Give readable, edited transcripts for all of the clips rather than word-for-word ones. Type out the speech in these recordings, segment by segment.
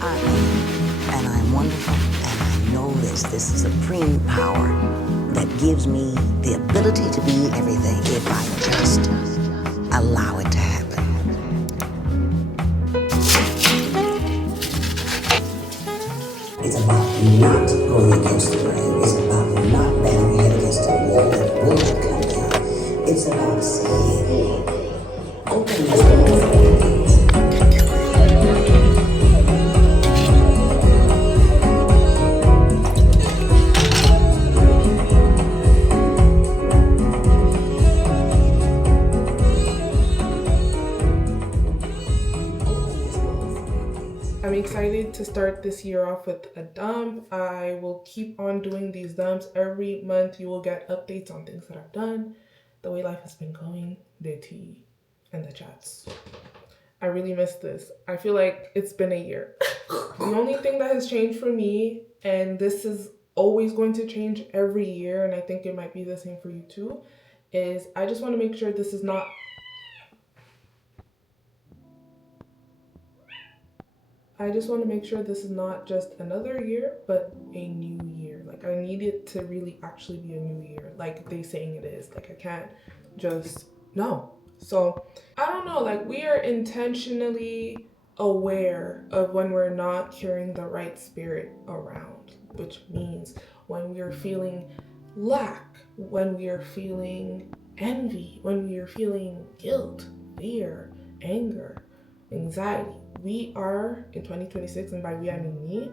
I am, and I'm wonderful, and I know this. This is supreme power that gives me the ability to be everything if I just allow it to happen. It's about not going against the grain. It's about not banging your head against the wall that will not come down. It's about saying, open this door for me. I'm excited to start this year off with a dump. I will keep on doing these dumps. Every month you will get updates on things that I've done, the way life has been going, the tea, and the chats. I really miss this. I feel like it's been a year. The only thing that has changed for me, and this is always going to change every year, and I think it might be the same for you too, is I just want to make sure this is not just another year, but a new year. Like, I need it to really actually be a new year, like they saying it is. Like, I can't just, no. So, I don't know, like, we are intentionally aware of when we're not carrying the right spirit around, which means when we are feeling lack, when we are feeling envy, when we are feeling guilt, fear, anger, anxiety. We are in 2026, and by we I mean me,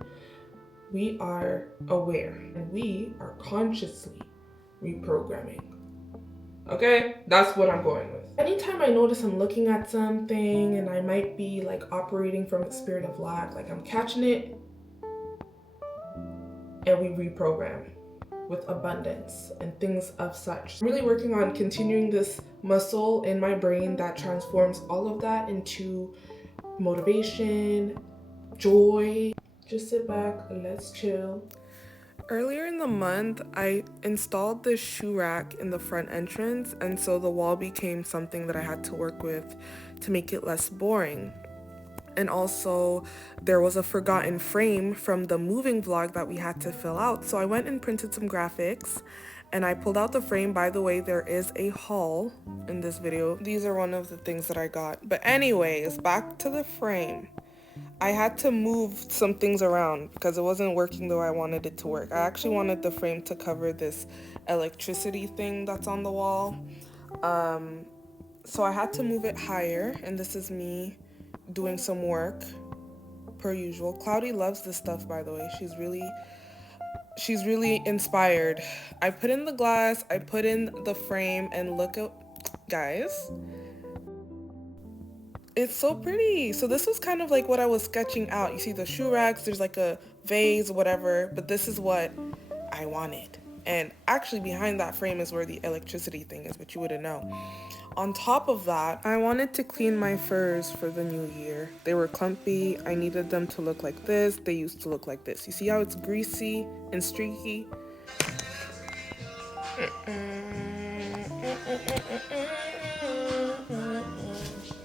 we are aware and we are consciously reprogramming. Okay, that's what I'm going with. Anytime I notice I'm looking at something and I might be like operating from a spirit of lack, like I'm catching it, and we reprogram with abundance and things of such. I'm really working on continuing this muscle in my brain that transforms all of that into motivation, joy. Just sit back, let's chill. Earlier in the month, I installed this shoe rack in the front entrance, and so the wall became something that I had to work with to make it less boring. And also, there was a forgotten frame from the moving vlog that we had to fill out. So I went and printed some graphics and I pulled out the frame. By the way, there is a haul in this video. These are one of the things that I got. But anyways, back to the frame. I had to move some things around because it wasn't working the way I wanted it to work. I actually wanted the frame to cover this electricity thing that's on the wall. So I had to move it higher, and this is me doing some work per usual. Cloudy loves this stuff, by the way. She's really inspired. I put in the glass, I put in the frame, and look at, guys, it's so pretty. So this was kind of like what I was sketching out. You see the shoe racks, there's like a vase, whatever, but this is what I wanted. And actually behind that frame is where the electricity thing is, but you wouldn't know. On top of that, I wanted to clean my furs for the new year. They were clumpy. I needed them to look like this. They used to look like this. You see how it's greasy and streaky?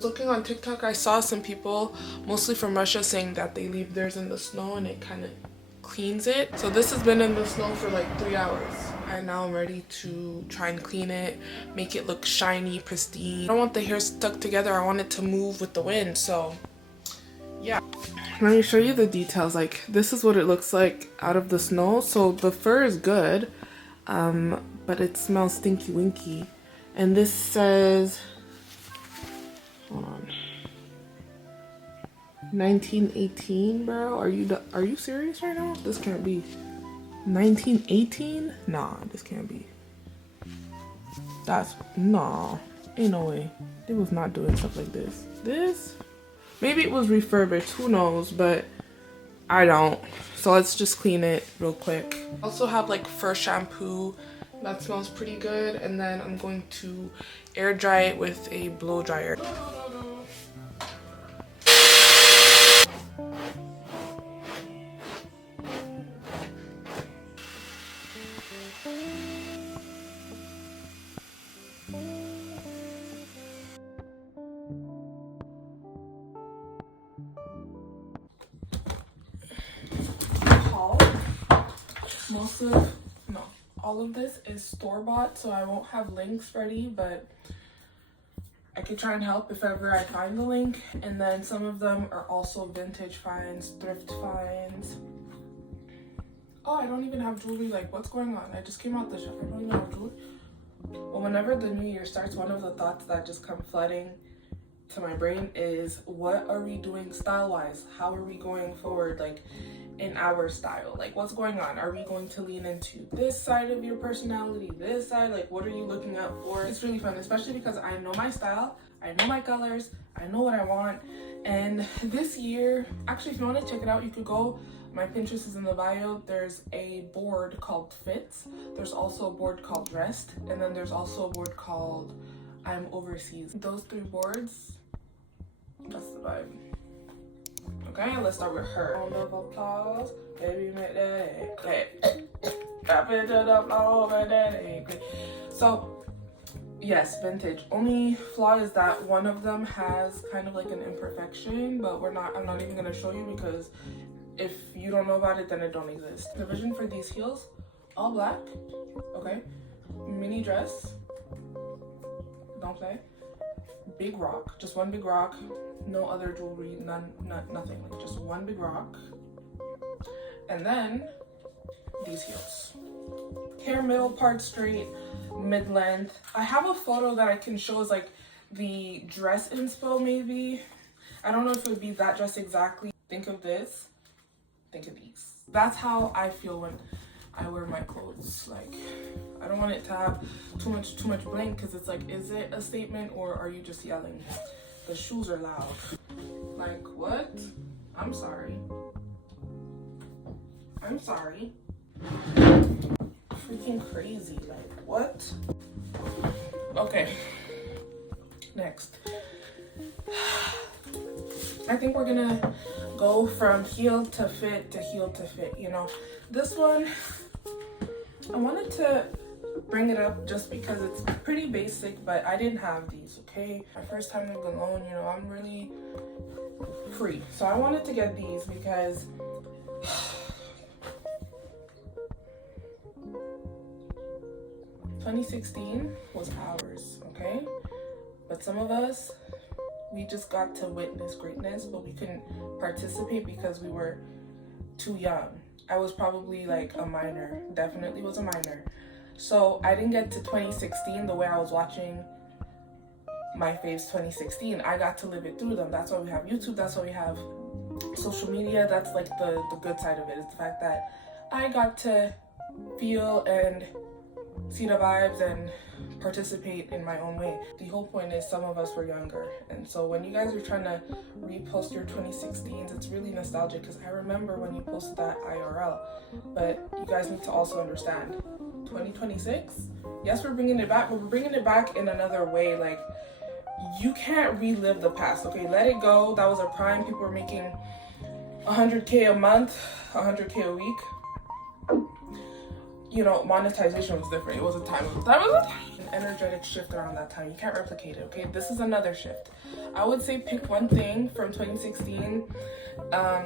Looking on TikTok, I saw some people, mostly from Russia, saying that they leave theirs in the snow and it kind of cleans it. So this has been in the snow for like 3 hours. And now I'm ready to try and clean it, make it look shiny, pristine. I don't want the hair stuck together. I want it to move with the wind. So yeah. Let me show you the details. Like, this is what it looks like out of the snow. So the fur is good, but it smells stinky winky. And this says, hold on, 1918, bro. Are you serious right now? This can't be. 1918? Nah, this can't be. Nah, ain't no way. They was not doing stuff like this. Maybe it was refurbished, who knows, but I don't. So let's just clean it real quick. I also have like fur shampoo that smells pretty good, and then I'm going to air dry it with a blow dryer. all of this is store-bought, so I won't have links ready, but I could try and help if ever I find the link. And then some of them are also vintage finds, thrift finds. Oh, I don't even have jewelry. Like, what's going on? I just came out the shop. I don't even have jewelry. Well, whenever the new year starts, one of the thoughts that just come flooding to my brain is, what are we doing style-wise? How are we going forward, like, in our style? Like, what's going on? Are we going to lean into this side of your personality, this side? Like, what are you looking out for? It's really fun, especially because I know my style, I know my colors, I know what I want. And this year, actually, if you want to check it out, you could go. My Pinterest is in the bio. There's a board called Fits. There's also a board called Rest. And then there's also a board called I'm Overseas. Those 3 boards, that's the vibe. Okay, let's start with her. Round of applause, baby, make that clap. Drop it to the floor, make that clap. So, yes, vintage. Only flaw is that one of them has kind of like an imperfection, but I'm not even gonna show you, because if you don't know about it, then it don't exist. The vision for these heels, all black, okay? Mini dress, don't play. Big rock, just one big rock, no other jewelry, nothing, like just one big rock. And then these heels. Hair middle part straight, mid-length. I have a photo that I can show as like the dress inspo maybe. I don't know if it would be that dress exactly. Think of this. Think of these. That's how I feel when I wear my clothes. Like, I don't want it to have too much bling, because it's like, is it a statement or are you just yelling? The shoes are loud. Like, what? I'm sorry. I'm sorry. Freaking crazy. Like, what? Okay. Next. I think we're gonna go from heel to fit to heel to fit, you know. This one, I wanted to bring it up just because it's pretty basic, but I didn't have these, okay? My first time living alone, you know, I'm really free. So I wanted to get these because ...2016 was ours, okay? But some of us, we just got to witness greatness, but we couldn't participate because we were too young. I was probably like a minor, definitely was a minor. So I didn't get to 2016 the way I was watching my faves 2016. I got to live it through them. That's why we have YouTube, that's why we have social media. That's like the good side of it, is the fact that I got to feel and see the vibes and participate in my own way. The whole point is some of us were younger, and so when you guys are trying to repost your 2016s, it's really nostalgic, because I remember when you posted that IRL. But you guys need to also understand 2026, yes, we're bringing it back, but we're bringing it back in another way. Like, you can't relive the past, okay? Let it go. That was a prime. People were making 100K a month, 100K a week. You know, monetization was different. It was a time. An energetic shift around that time. You can't replicate it, okay? This is another shift. I would say pick one thing from 2016.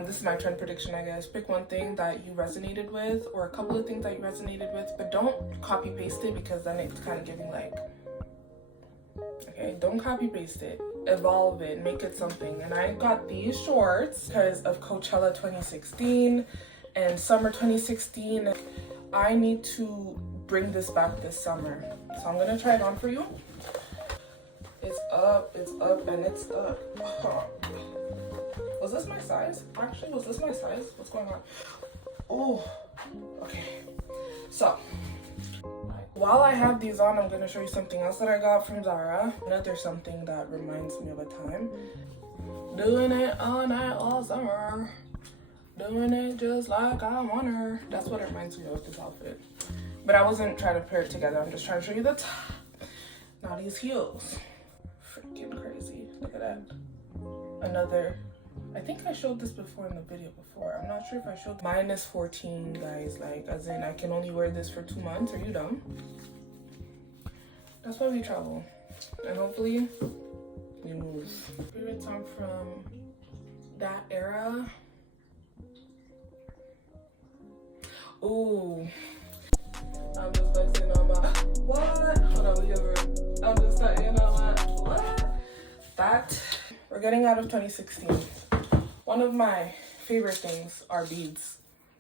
This is my trend prediction, I guess. Pick one thing that you resonated with, or a couple of things that you resonated with, but don't copy paste it, because then it's kind of giving like, okay, don't copy paste it. Evolve it, make it something. And I got these shorts because of Coachella 2016 and summer 2016. I need to bring this back this summer. So I'm gonna try it on for you. It's up, and it's up. Was this my size? Actually, was this my size? What's going on? Oh, okay. So, while I have these on, I'm gonna show you something else that I got from Zara. Another something that reminds me of a time. Doing it all night, all summer. Doing it just like I want her. That's what it reminds me of, this outfit. But I wasn't trying to pair it together. I'm just trying to show you the top. Now these heels. Freaking crazy. Look at that. Another. I think I showed this before in the video before. I'm not sure if I showed. -14, guys. Like, as in, I can only wear this for 2 months. Are you dumb? That's why we travel. And hopefully, we move. Favorite song from that era? Ooh. I'm just flexing on my what? Hold on, I'm just flexing on my what? That we're getting out of 2016. One of my favorite things are beads.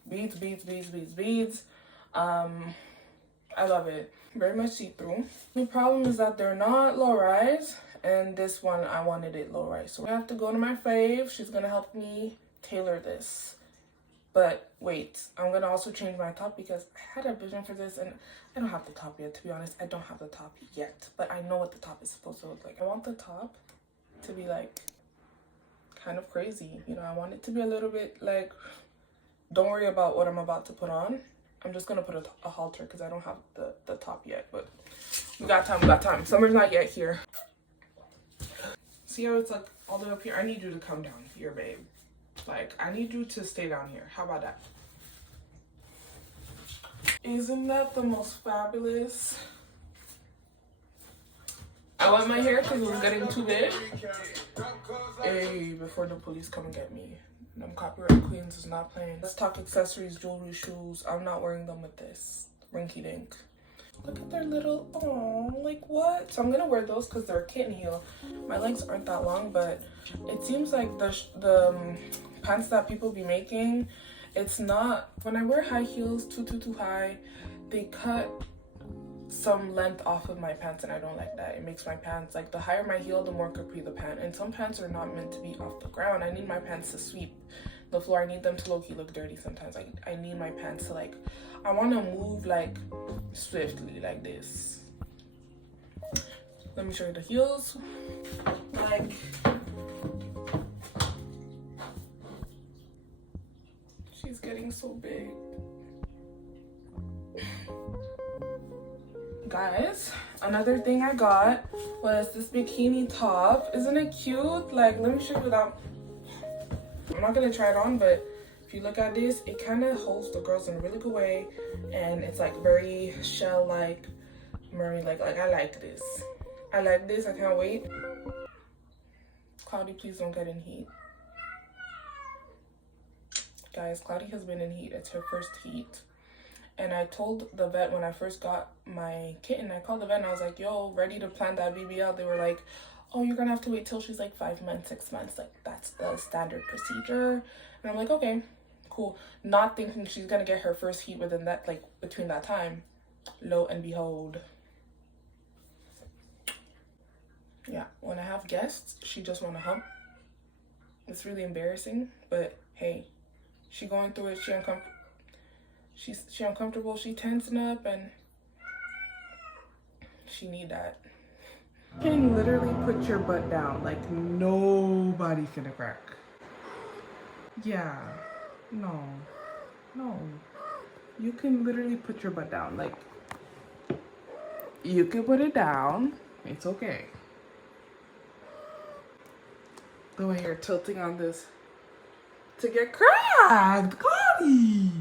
Beads. I love it. Very much see-through. The problem is that they're not low-rise, and this one I wanted it low-rise. So I have to go to my fave. She's gonna help me tailor this. But wait, I'm gonna also change my top because I had a vision for this and I don't have the top yet, to be honest. I don't have the top yet, but I know what the top is supposed to look like. I want the top to be like kind of crazy. You know, I want it to be a little bit like, don't worry about what I'm about to put on. I'm just gonna put a halter because I don't have the top yet, but we got time. Summer's not yet here. See how it's like all the way up here? I need you to come down here, babe. Like, I need you to stay down here. How about that? Isn't that the most fabulous? I want my hair because it was getting too big. Hey, before the police come and get me. Them copyright queens is not playing. Let's talk accessories, jewelry, shoes. I'm not wearing them with this. Rinky dink. Look at their little, oh, like what? So I'm gonna wear those because they're a kitten heel. My legs aren't that long, but it seems like the pants that people be making, it's not, when I wear high heels too high, they cut some length off of my pants and I don't like that. It makes my pants, like the higher my heel, the more capri the pant. And some pants are not meant to be off the ground. I need my pants to sweep the floor. I need them to low-key look dirty sometimes. Like I need my pants to like, I want to move like swiftly like this. Let me show you the heels. Like, she's getting so big. Guys, another thing I got was this bikini top. Isn't it cute? Like, let me show you without, I'm not gonna try it on, but if you look at this, it kind of holds the girls in a really good way, and it's like very shell-like, marine, like I like this. I like this. I can't wait. Cloudy, please don't get in heat. Guys, Cloudy has been in heat. It's her first heat. And I told the vet when I first got my kitten, I called the vet and I was like, yo, ready to plan that BBL? They were like, oh, you're gonna have to wait till she's like 5 months, 6 months. Like, that's the standard procedure. And I'm like, okay, cool. Not thinking she's gonna get her first heat within that, like, between that time. Lo and behold. Yeah, when I have guests, she just wanna hump. It's really embarrassing, but hey, she going through it, she uncomfortable, she tensing up, and she need that. You can literally put your butt down, like nobody's gonna crack. Yeah, no. You can literally put your butt down, like, you can put it down, it's okay. The way you're tilting on this to get cracked, Cloudy!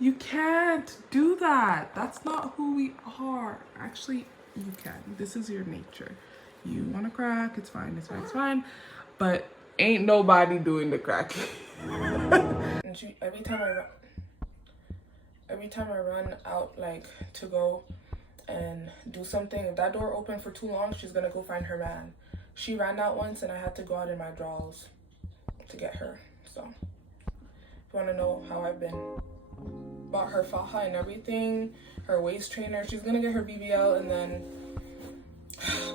You can't do that. That's not who we are. Actually, you can. This is your nature. You want to crack, it's fine, it's fine, it's fine. But ain't nobody doing the cracking. And every time I run out, like, to go and do something, if that door opened for too long, she's gonna go find her man. She ran out once and I had to go out in my drawers to get her. So, if you want to know how I've been, bought her faja and everything, her waist trainer. She's gonna get her BBL and then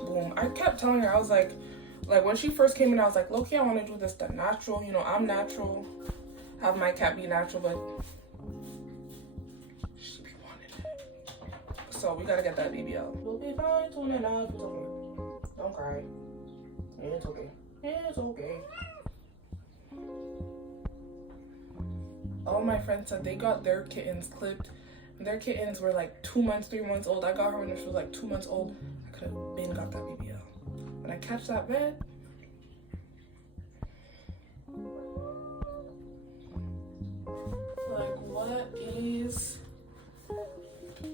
boom. I kept telling her, I was like when she first came in, I was like, low-key, I want to do this the natural. You know, I'm natural. Have my cat be natural, but she wanted it. So we gotta get that BBL. We'll be fine soon enough. It's okay. Don't cry. It's okay. It's okay. All my friends said they got their kittens clipped. Their kittens were like 2 months, 3 months old. I got her when she was like 2 months old. I could have been got that BBL. When I catch that vet, like,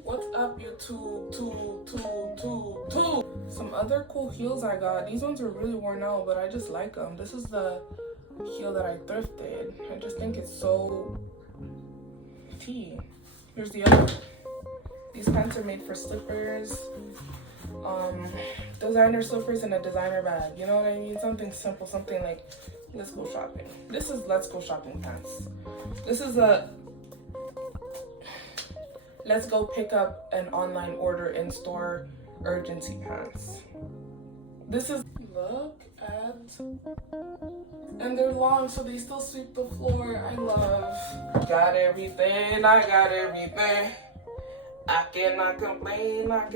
what's up, YouTube? Two. Some other cool heels I got. These ones are really worn out, but I just like them. This is the heel that I thrifted. I just think it's so tea. Here's the other one. These pants are made for slippers, designer slippers in a designer bag. You know what I mean? Something simple, something like, let's go shopping. This is let's go shopping pants. This is a let's go pick up an online order in store urgency pants. This is, look at, and they're long so they still sweep the floor. I love, got everything, I got everything. I cannot complain, I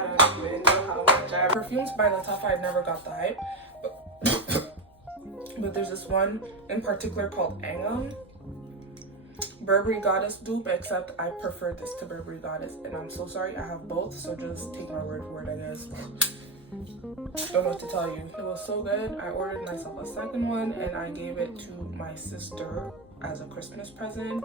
don't even know how much I... Perfumes by Lattafa, I never got the hype. But there's this one in particular called Angam. Burberry Goddess dupe, except I prefer this to Burberry Goddess. And I'm so sorry, I have both, so just take my word for it, I guess. Don't know what to tell you. It was so good. I ordered myself a second one and I gave it to my sister as a Christmas present.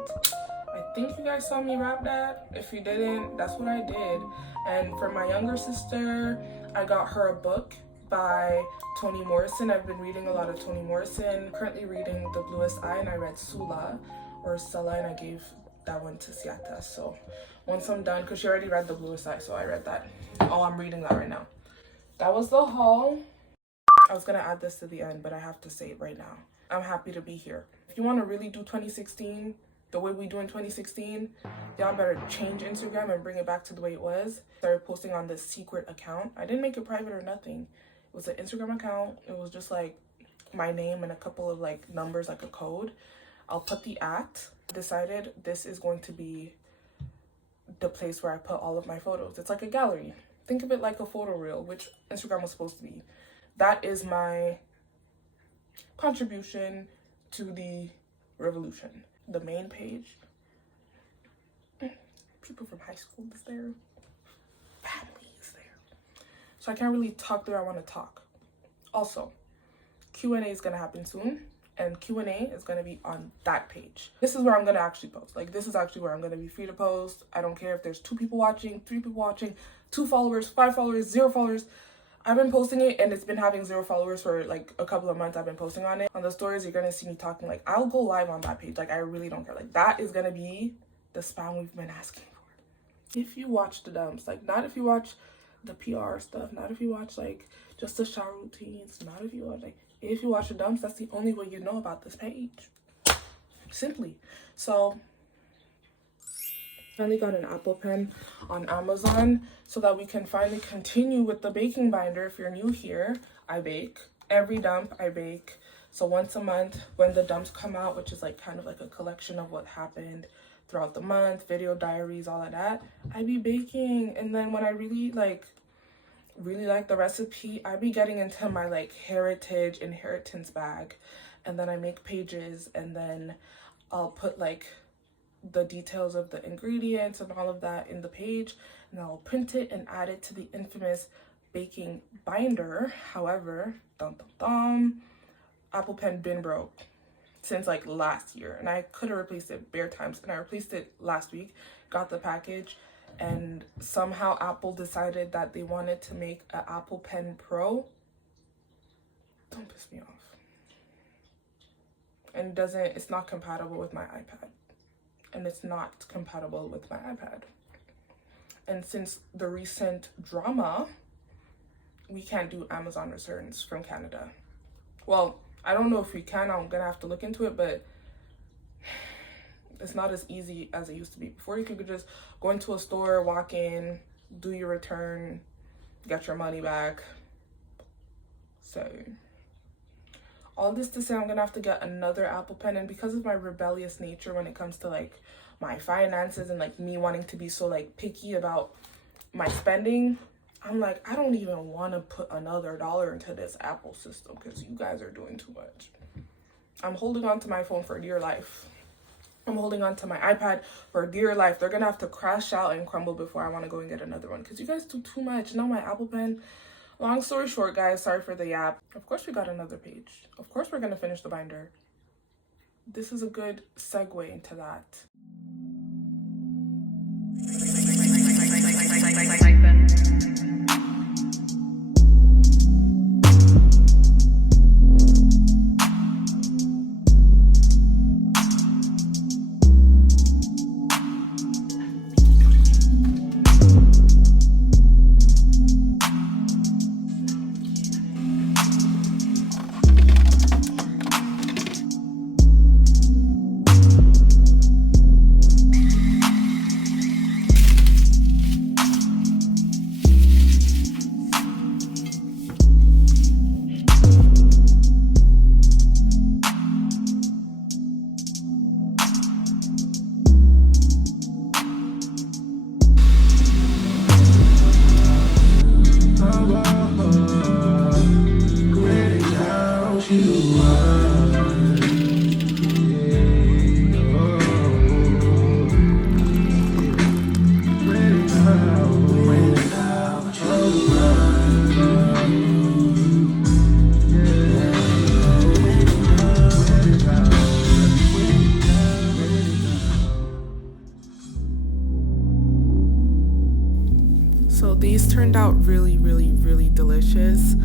I think you guys saw me wrap that. If you didn't, that's what I did. And for my younger sister, I got her a book by Toni Morrison. I've been reading a lot of Toni Morrison. Currently reading The Bluest Eye, and I read Sula or Sela, and I gave that one to Siata. So once I'm done, because she already read The Bluest Eye, so I read that. Oh, I'm reading that right now. That was the haul. I was gonna add this to the end, but I have to say it right now. I'm happy to be here. If you want to really do 2016 the way we do in 2016, y'all better change Instagram and bring it back to the way it was. Started posting on this secret account. I didn't make it private or nothing. It was an Instagram account. It was just like my name and a couple of like numbers, like a code. I'll put the @ Decided this is going to be the place where I put all of my photos. It's like a gallery. Think of it like a photo reel, which Instagram was supposed to be. That is my contribution to the revolution. The main page, people from high school is there, family is there. So I can't really talk the way I want to talk. Also, Q&A is going to happen soon, and Q&A is going to be on that page. This is where I'm going to actually post. Like, this is actually where I'm going to be free to post. I don't care if there's 2 people watching, 3 people watching, 2 followers, 5 followers, 0 followers. I've been posting it and it's been having 0 followers for like a couple of months. I've been posting on it. On the stories, you're gonna see me talking. Like, I'll go live on that page. Like, I really don't care. Like, that is gonna be the spam we've been asking for. If you watch the dumps, like, not if you watch the PR stuff, not if you watch like just the shower routines, not if you watch like, if you watch the dumps, that's the only way you know about this page. Simply. So finally got an Apple Pen on Amazon so that we can finally continue with the baking binder. If you're new here, I bake. Every dump I bake. So once a month when the dumps come out, which is like kind of like a collection of what happened throughout the month, video diaries, all of that, I be baking. And then when I really like the recipe, I be getting into my like inheritance bag, and then I make pages, and then I'll put like the details of the ingredients and all of that in the page, and I'll print it and add it to the infamous baking binder. However, Apple Pen been broke since like last year, and I could have replaced it bare times, and I replaced it last week, got the package, and somehow Apple decided that they wanted to make an Apple Pen Pro. Don't piss me off. And it's not compatible with my iPad. And it's not compatible with my iPad. And since the recent drama, we can't do Amazon returns from Canada. Well, I don't know if we can. I'm gonna have to look into it, but it's not as easy as it used to be. Before, you could just go into a store, walk in, do your return, get your money back. So all this to say, I'm gonna have to get another Apple Pen, and because of my rebellious nature when it comes to like my finances and like me wanting to be so like picky about my spending, I'm like, I don't even want to put another $1 into this Apple system because you guys are doing too much. I'm holding on to my phone for dear life. I'm holding on to my iPad for dear life. They're gonna have to crash out and crumble before I want to go and get another one because you guys do too much. Now my Apple Pen. Long story short, guys, sorry for the yap. Of course we got another page. Of course we're gonna finish the binder. This is a good segue into that. turned out really delicious.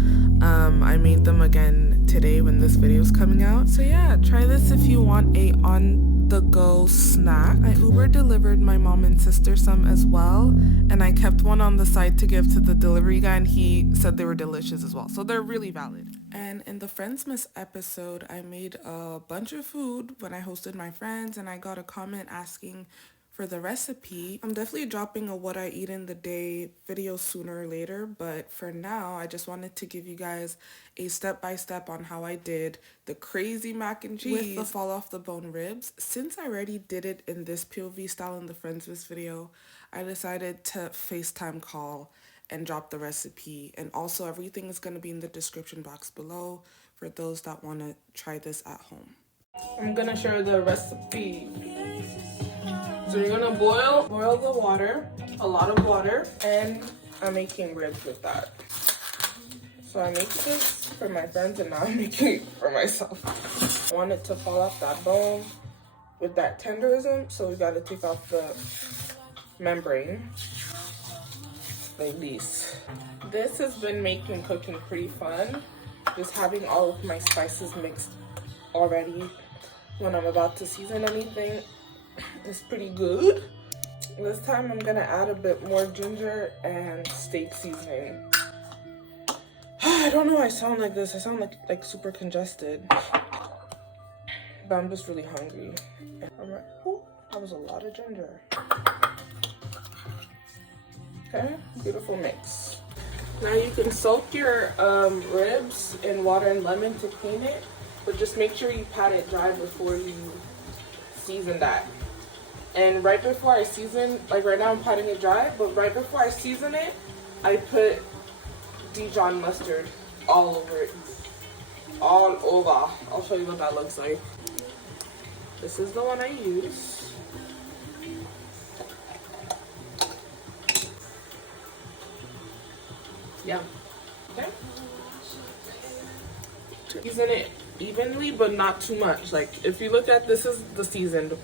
I made them again today when this video is coming out. So yeah, try this if you want a on-the-go snack. I Uber delivered my mom and sister some as well, and I kept one on the side to give to the delivery guy, and he said they were delicious as well. So they're really valid. And in the Friendsmas episode, I made a bunch of food when I hosted my friends, and I got a comment asking for the recipe. I'm definitely dropping a what I eat in the day video sooner or later, but for now I just wanted to give you guys a step-by-step on how I did the crazy mac and cheese with the fall off the bone ribs. Since I already did it in this POV style in the Friendsmas video, I decided to FaceTime call and drop the recipe, and also everything is going to be in the description box below for those that want to try this at home. I'm gonna share the recipe. So you're gonna boil the water, a lot of water, and I'm making ribs with that. So I make this for my friends and now I'm making it for myself. I want it to fall off that bone with that tenderism, so we gotta take off the membrane like this. This has been making cooking pretty fun, just having all of my spices mixed already when I'm about to season anything. It's pretty good. This time I'm gonna add a bit more ginger and steak seasoning. I don't know why I sound like this. I sound like super congested, but I'm just really hungry. Oh, that was a lot of ginger. Okay, beautiful mix. Now you can soak your ribs in water and lemon to clean it, but just make sure you pat it dry before you season that. And right before I season, like right now I'm patting it dry, but right before I season it, I put Dijon mustard all over it. All over. I'll show you what that looks like. This is the one I use. Yeah. Okay. Season it evenly, but not too much. Like if you look at this, is the seasoned.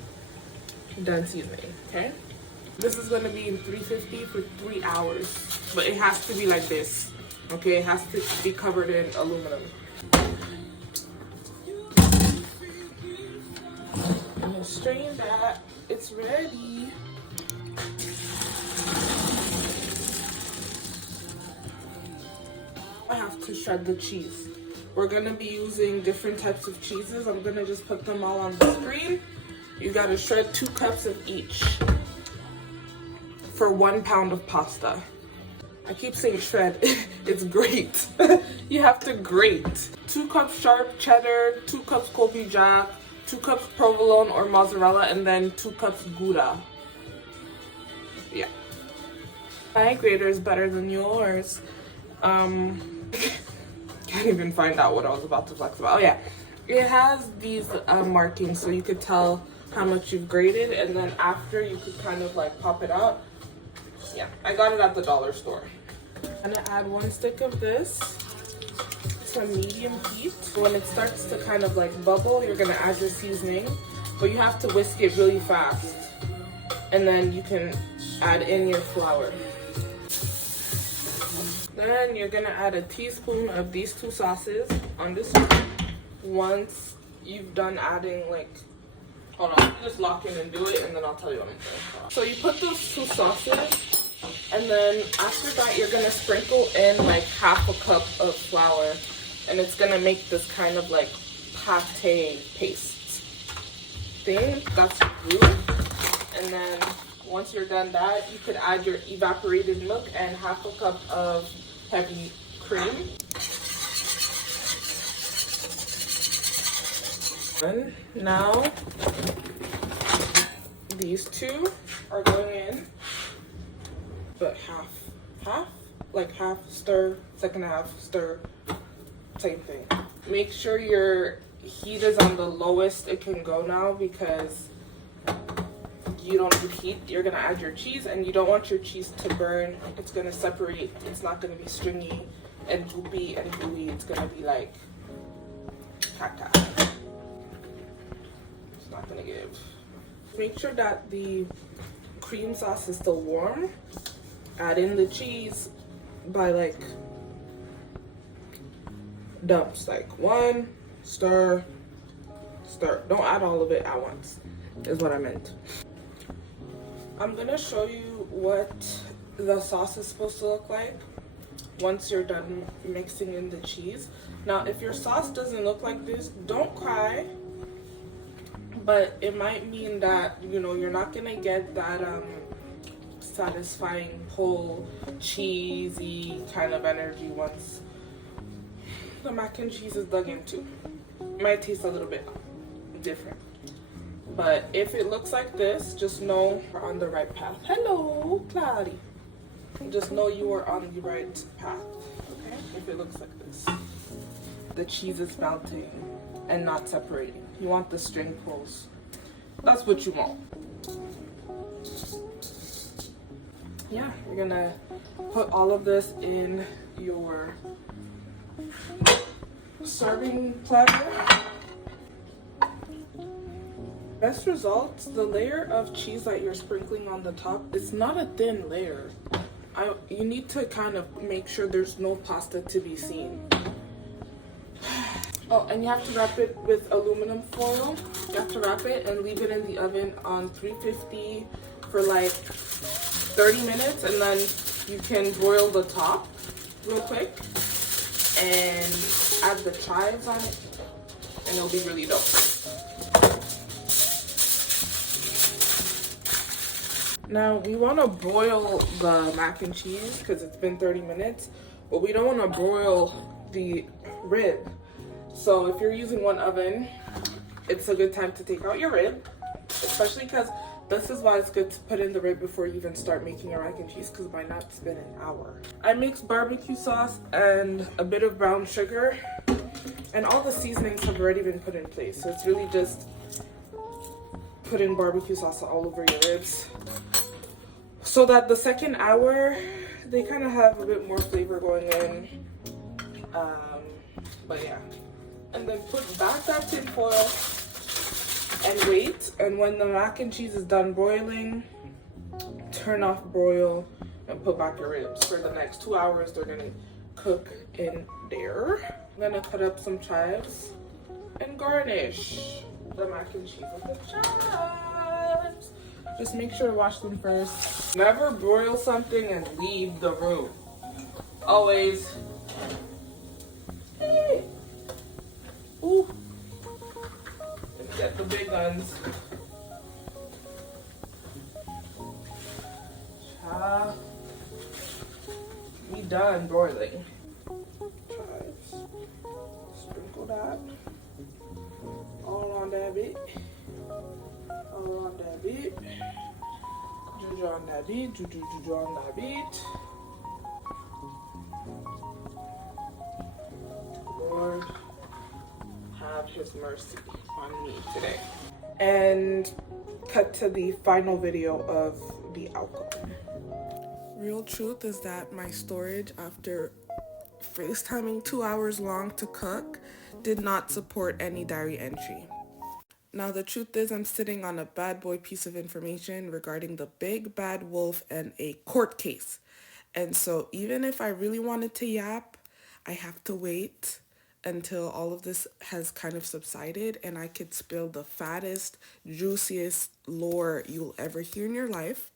Done seasoning. Okay, this is going to be in 350 for 3 hours, but it has to be like this. Okay, it has to be covered in aluminum. And then strain that. It's ready. I have to shred the cheese. We're going to be using different types of cheeses. I'm going to just put them all on the screen. You gotta shred 2 cups of each for 1 pound of pasta. I keep saying shred, it's grate. You have to grate. 2 cups sharp cheddar, 2 cups Colby Jack, 2 cups provolone or mozzarella, and then 2 cups Gouda. Yeah. My grater is better than yours. Can't even find out what I was about to flex about. Oh yeah, it has these markings so you could tell how much you've grated, and then after you could kind of like pop it out. Yeah, I got it at the dollar store. I'm gonna add 1 stick of this to medium heat. When it starts to kind of like bubble, you're gonna add your seasoning, but you have to whisk it really fast, and then you can add in your flour. Then you're gonna add a teaspoon of these 2 sauces on this one. Once you've done adding, like, hold on, just lock in and do it, and then I'll tell you what I'm doing. So you put those 2 sauces, and then after that you're gonna sprinkle in like half a cup of flour, and it's gonna make this kind of like pate paste thing. That's good. And then once you're done that, you could add your evaporated milk and half a cup of heavy cream. And now these 2 are going in, but half, like half stir, second half stir, same thing. Make sure your heat is on the lowest it can go now, because you don't need heat. You're gonna add your cheese, and you don't want your cheese to burn. It's gonna separate. It's not gonna be stringy and goopy and gooey. It's gonna be like tactile. It's not gonna give. Make sure that the cream sauce is still warm. Add in the cheese, by like dumps, like one stir. Don't add all of it at once, is what I meant. I'm gonna show you what the sauce is supposed to look like once you're done mixing in the cheese. Now, if your sauce doesn't look like this, don't cry, but it might mean that, you know, you're not gonna get that satisfying whole cheesy kind of energy once the mac and cheese is dug into. It might taste a little bit different, but if it looks like this, just know you're on the right path. Hello, Cloudy. Just know you are on the right path, okay? If it looks like this, the cheese is melting and not separating. You want the string pulls. That's what you want. Yeah, you're gonna put all of this in your serving platter. Best results, the layer of cheese that you're sprinkling on the top, it's not a thin layer. You need to kind of make sure there's no pasta to be seen. Oh, and you have to wrap it with aluminum foil. You have to wrap it and leave it in the oven on 350 for like 30 minutes, and then you can broil the top real quick and add the chives on it, and it'll be really dope. Now, we want to broil the mac and cheese because it's been 30 minutes, but we don't want to broil the rib. So if you're using one oven, it's a good time to take out your rib, especially because this is why it's good to put in the rib before you even start making your mac and cheese, because by now it's been an hour. I mixed barbecue sauce and a bit of brown sugar, and all the seasonings have already been put in place. So it's really just putting barbecue sauce all over your ribs, so that the second hour, they kind of have a bit more flavor going in. But yeah. And then put back that tin foil and wait. And when the mac and cheese is done broiling, turn off broil and put back your ribs. For the next 2 hours, they're gonna cook in there. I'm gonna cut up some chives and garnish the mac and cheese with the chives. Just make sure to wash them first. Never broil something and leave the room. Always. Hey. Ooh. Let's get the big ones. We done broiling. Chives. Sprinkle that all on that bit. All on that bit. Juju on that bit. Juju on that bit. Lord have his mercy on me today. And cut to the final video of the outcome. Real truth is that my storage after FaceTiming 2 hours long to cook did not support any diary entry. Now the truth is I'm sitting on a bad boy piece of information regarding the big bad wolf and a court case. And so even if I really wanted to yap, I have to wait until all of this has kind of subsided and I could spill the fattest, juiciest lore you'll ever hear in your life.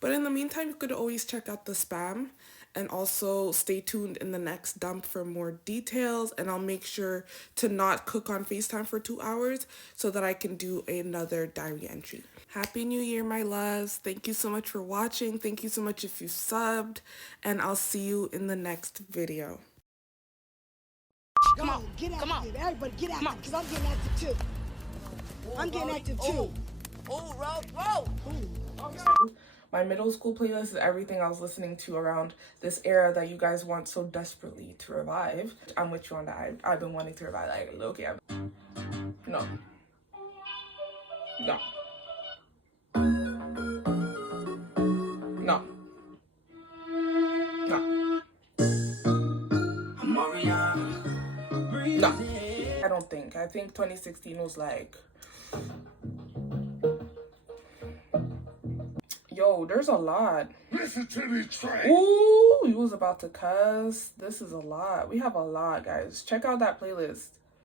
But in the meantime, you could always check out the spam and also stay tuned in the next dump for more details, and I'll make sure to not cook on FaceTime for 2 hours so that I can do another diary entry. Happy New Year, my loves. Thank you so much for watching. Thank you so much if you subbed, and I'll see you in the next video. Come on, get out here. Everybody get out here, because I'm getting active too. I'm getting active too. Oh, roll. My middle school playlist is everything I was listening to around this era that you guys want so desperately to revive. I'm with you on that. I've been wanting to revive, like, low-key. No. No. No. No. No. I don't think. I think 2016 was like... Yo, there's a lot. Listen to this track. Ooh, you was about to cuss. This is a lot. We have a lot, guys. Check out that playlist.